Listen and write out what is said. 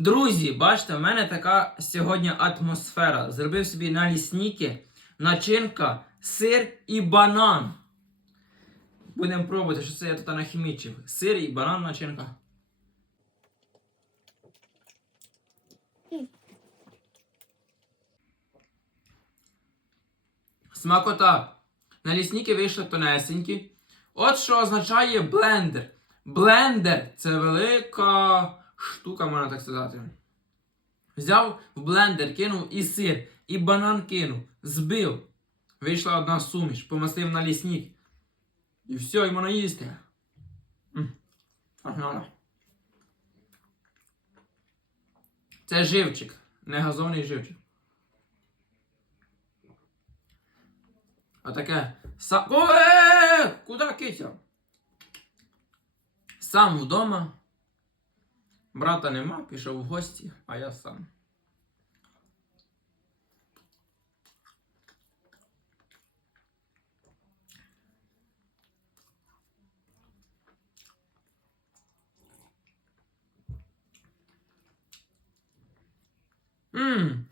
Друзі, бачите, в мене така сьогодні атмосфера. Зробив собі на лісніки, начинка, сир і банан. Будемо пробувати, що це я тут нахімічив. Сир і банан начинка. Смакота. На лісники вийшли тонесенькі. От що означає блендер. Блендер це велика штука, можна так сказати. Взяв в блендер, кинув і сир, і банан кинув, збив. Вийшла одна суміш, помастив на лісник. І все, і можна їсти. Погнали. Це живчик, не газовний живчик. А таке. Сам. Ой! Куди киця? Сам вдома. Брата нема, пішов в гості, а я сам. Ммм.